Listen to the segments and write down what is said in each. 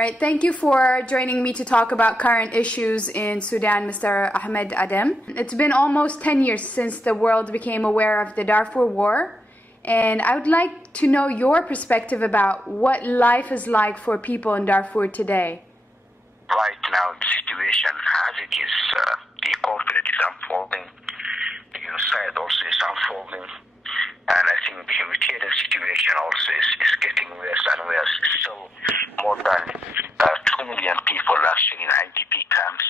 right, thank you for joining me to talk about current issues in Sudan, Mr. Ahmed Adem. It's been almost 10 years since the world became aware of the Darfur War, and I would like to know your perspective about what life is like for people in Darfur today. Right now, the situation as it is, the conflict is unfolding, the genocide also is unfolding, and I think the humanitarian situation also is getting worse and worse. Still, more than 2 million people actually in IDP camps,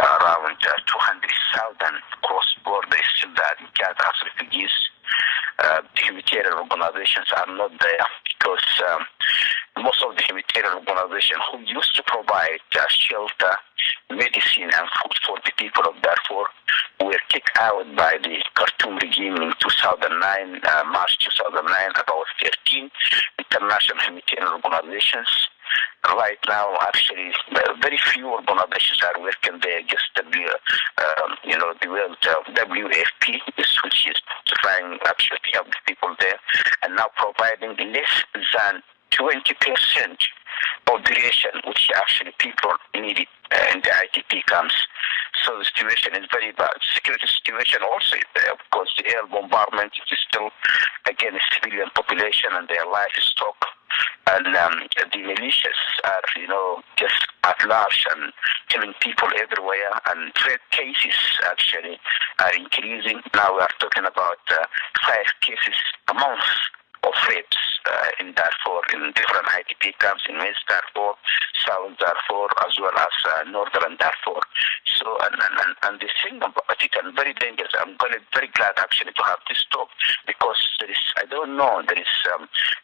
around 200,000 cross-border still there in Gaza as refugees. The humanitarian organizations are not there because most of the humanitarian organizations who used to provide shelter, medicine, and food for the people of Darfur were kicked out by the Khartoum regime in 2009, March 2009, about 13 international humanitarian organizations. Right now, actually, very few organizations are working there. Just the World WFP, which is trying actually to help the people there, and now providing less than 20% of the ration which actually people needed in the IDP camps. So the situation is very bad. Security situation also is there because the air bombardment is still against the civilian population and their livestock. And the militias are, just at large and killing people everywhere. And rape cases actually are increasing. Now we are talking about 5 cases a month of rapes in Darfur, in different IDP camps in West Darfur, South Darfur, as well as Northern Darfur. So, and the thing about it, and very dangerous, I'm very glad actually to have this talk because there is, I don't know, there is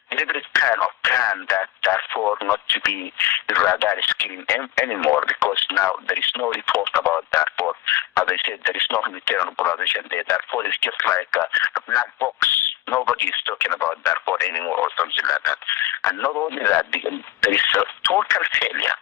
deliberate plan that Darfur not to be the radar screen anymore because now there is no report about Darfur. As I said, there is no humanitarian organization there. Darfur is just like a black box. Nobody is talking about Darfur anymore or something like that. And not only that, there is a total failure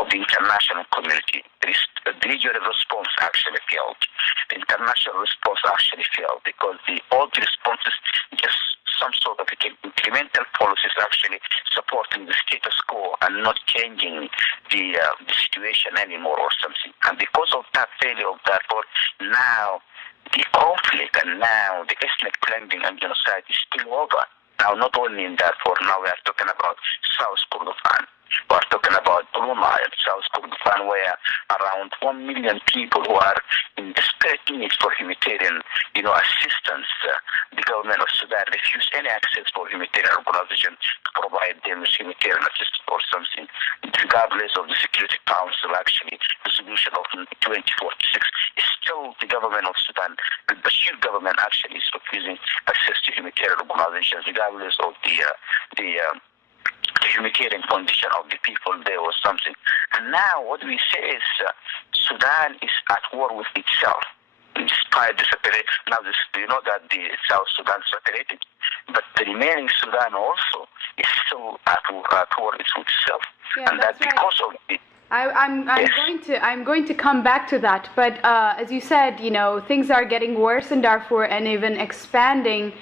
of the international community. There is the regional response actually failed. The international response actually failed because all the responses just some sort of incremental policies actually supporting the status quo and not changing the situation anymore or something. And because of that failure of Darfur, now the conflict and now the ethnic cleansing and genocide is still over. Now, not only in Darfur, now we are talking about South Kordofan. We are talking about Blue Nile, South Kordofan, where around 1 million people who are in desperate need for humanitarian, assistance. The government of Sudan refused any access for humanitarian organization to provide them with humanitarian assistance or something, regardless of the Security Council. Actually, the resolution of 2046 is still the government of Sudan. The Bashir government actually is refusing access to humanitarian organizations, regardless of the humanitarian condition of the people there or something. And now what we say is Sudan is at war with itself. Despite the separation, now you know that the South Sudan separated, but the remaining Sudan also is still at war with itself. Yeah, and that's because of it. I'm going to come back to that, but as you said, things are getting worse in Darfur and even expanding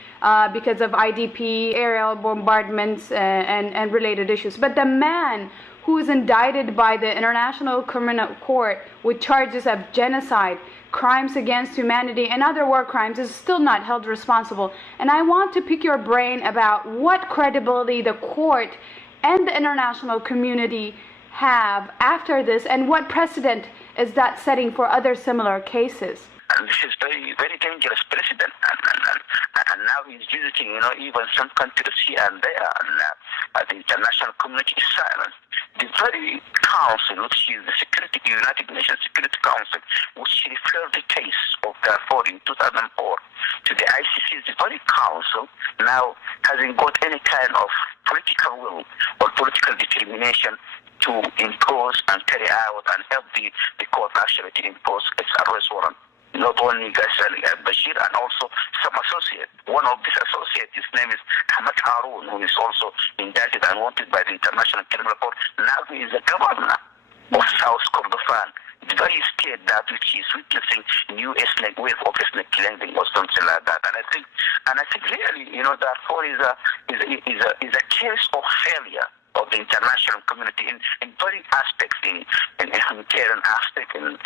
because of IDP, aerial bombardments, and related issues. But the man who is indicted by the International Criminal Court with charges of genocide, crimes against humanity, and other war crimes is still not held responsible. And I want to pick your brain about what credibility the court and the international community have after this, and what precedent is that setting for other similar cases? And this is very, very dangerous precedent. And now he's visiting, even some countries here and there, and the international community is silent. The very council, which is the United Nations Security Council, which referred the case of Darfur in 2004 to the ICC, the very council now hasn't got any kind of political will or political determination to impose and carry out and help the court actually to impose its arrest warrant. Not only Bashir and also some associate. One of these associates, his name is Ahmed, who is also indicted and wanted by the International Criminal Court. Now he is the governor of South Kordofan, the very state that which is witnessing new ethnic wave of ethnic cleansing or something like that. And I think really, Darfur is a case of failure of the international community in very aspects, in humanitarian aspect, in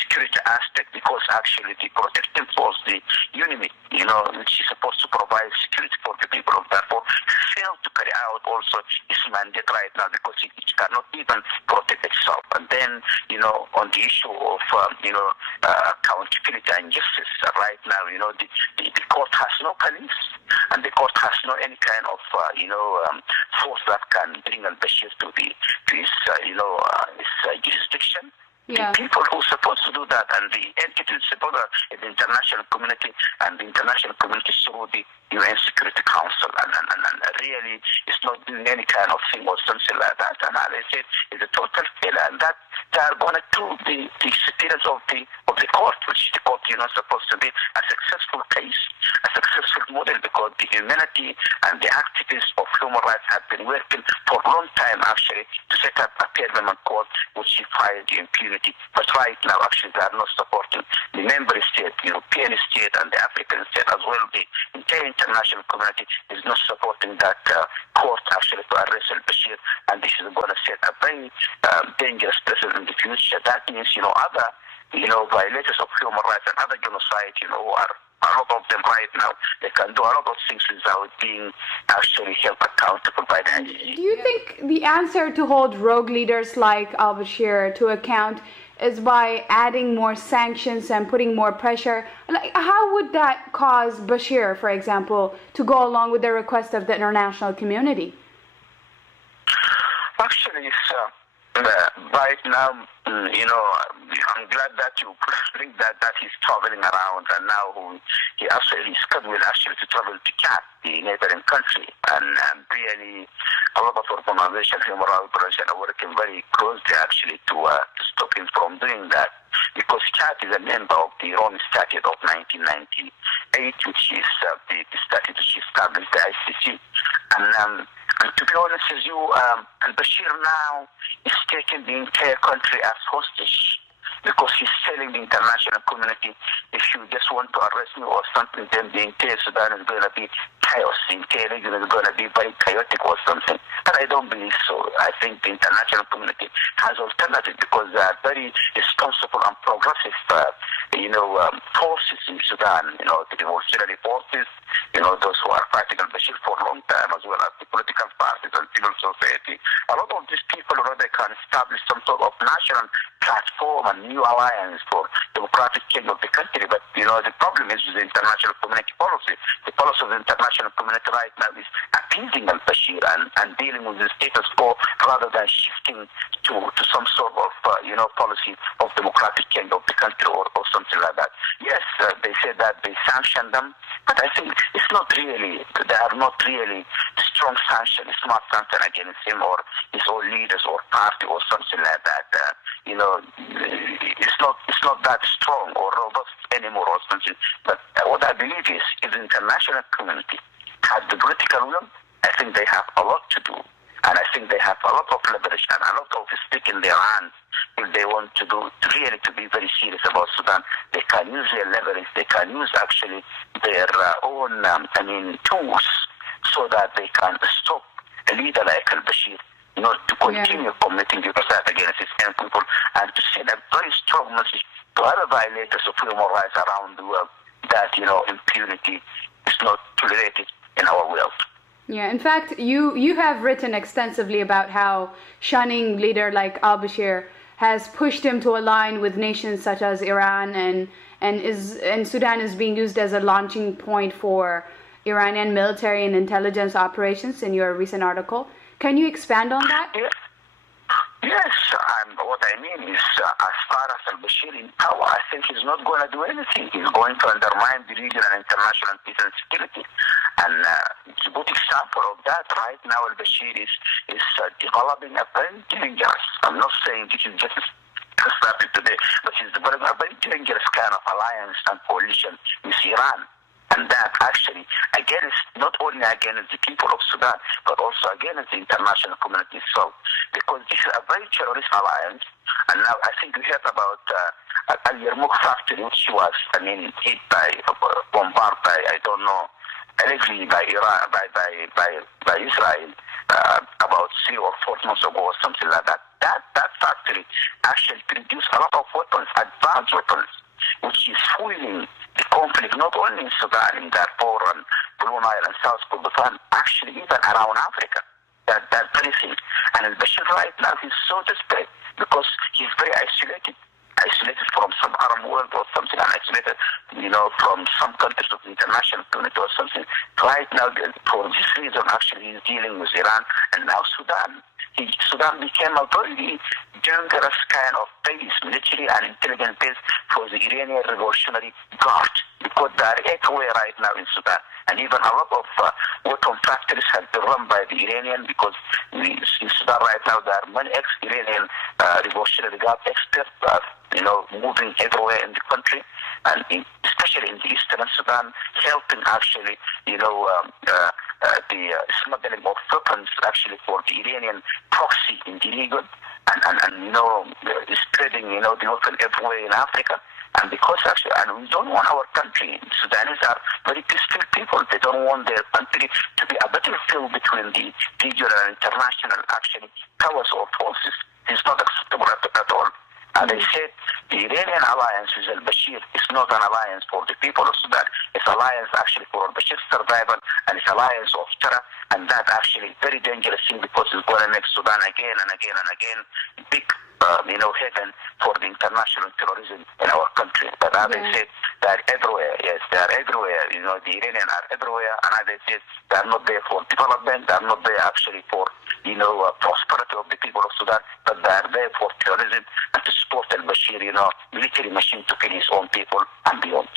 security aspect, because actually the protecting force, the UNIMIT, which is supposed to provide security for the people of Darfur, failed to carry out also its mandate right now because it cannot even protect itself. And then, on the issue of, accountability and justice right now, the court has no police and the court has no any kind of, force that can bring al-Bashir to his jurisdiction. Yeah. The people who are supposed to do that and the entities supposed to the international community and the international community through the UN Security Council and really it's not doing any kind of thing or something like that. And as I said, it's a total failure, and that they are going to prove the experience of the court, which the court supposed to be a successful case, a successful model, because the humanity and the activists of human rights have been working for a long time actually to set up a permanent court which defies the impunity. But right now actually they are not supporting the member state, the European state and the African state as well. The entire international community is not supporting that court actually to arrest al-Bashir, and this is going to set a very dangerous precedent in the future. That means other violators of human rights and other genocide who are a lot of them right now, they can do a lot of things without being actually held accountable by the ICC. Do you think the answer to hold rogue leaders like al-Bashir to account is by adding more sanctions and putting more pressure? Like, how would that cause Bashir, for example, to go along with the request of the international community? Actually, right now, I'm glad that you bring that he's traveling around, and now he actually is scheduled actually to travel to Chad, the neighboring country, and really a lot of organizations, human rights organizations, are working very closely actually to stop him from doing that, because Chad is a member of the Rome Statute of 1998, which is the statute which established the ICC, and to be honest with you, al-Bashir now is taking the entire country as hostage, because he's telling the international community, if you just want to arrest me or something, then the entire Sudan is going to be chaos. The entire region is going to be very chaotic or something. But I don't believe so. I think the international community has alternative, because they are very responsible and progressive, forces in Sudan. The revolutionary forces, those who are fighting al-Bashir for a long time, as well as the political parties and civil society. A lot of these people already can establish some sort of national platform and new alliance for democratic change of the country. But the problem is with the international community policy. The policy of the international community right now is appeasing al-Bashir and dealing with the status quo rather than shifting to some sort of policy of democratic change of the country or something like that. Yes, they said that they sanctioned them, but I think it's not really, they are not really strong sanctions, smart sanction against him or his own leaders or party or something like that. It's not that strong or robust anymore or something. But what I believe is, if the international community has the political will, I think they have a lot to do. And I think they have a lot of leverage and a lot of stick in their hands if they want to be very serious about Sudan. They can use their leverage, they can use actually their own tools so that they can stop a leader like al-Bashir, to continue committing genocide against his own people, and to send a very strong message to other violators of human rights around the world that, impunity is not tolerated in our world. Yeah, in fact, you have written extensively about how shunning leader like al-Bashir has pushed him to align with nations such as Iran, and Sudan is being used as a launching point for Iranian military and intelligence operations in your recent article. Can you expand on that? Yes, what I mean is, as far as al-Bashir in power, I think he's not going to do anything. He's going to undermine the regional and international peace and security. And it's a good example of that. Right now, al-Bashir is developing a very dangerous, I'm not saying this is just started today, but he's developing a very dangerous kind of alliance and coalition with Iran. And that actually not only against the people of Sudan, but also against the international community itself. Because this is a very terrorist alliance. And now I think we heard about al-Yarmouk factory, which was, hit by, bombarded by, I don't know, allegedly by Iran, by Israel. about 3 or 4 months ago or something like that. That factory actually produced a lot of weapons, advanced weapons, which is fueling the conflict not only in Sudan, in Darfur and Blue Nile and South Kordofan, actually even around Africa. That very thing. And al-Bashir right now, he's so desperate because he's very isolated from some Arab world or something, and isolated, from some countries of the international community or something. Right now, for this reason, actually, he's dealing with Iran and now Sudan. Sudan became a very dangerous kind of base, military and intelligence base for the Iranian Revolutionary Guard, because they are everywhere right now in Sudan. And even a lot of weapon factories have been run by the Iranian, because in Sudan right now there are many ex-Iranian Revolutionary Guard experts moving everywhere in the country, and especially in the eastern Sudan, helping actually, the smuggling of weapons actually for the Iranian proxy in the region, and spreading, the weapon everywhere in Africa. And because actually, and we don't want our country, Sudanese are very peaceful people. They don't want their country to be a battlefield between the regional and international actually powers or forces. It's not acceptable at all. And they said the Iranian alliance with al-Bashir is not an alliance for the people of Sudan. It's alliance actually for al-Bashir's survival, and it's alliance of terror, and that actually very dangerous thing, because it's going to make Sudan again and again and again big heaven for the international terrorism in our country. But as I said, they are everywhere. Yes, they are everywhere. The Iranians are everywhere, and as I said, they are not there for development. They are not there actually for prosperity of the people of Sudan, but they are there for terrorism and to support al-Bashir, military machine to kill his own people and beyond.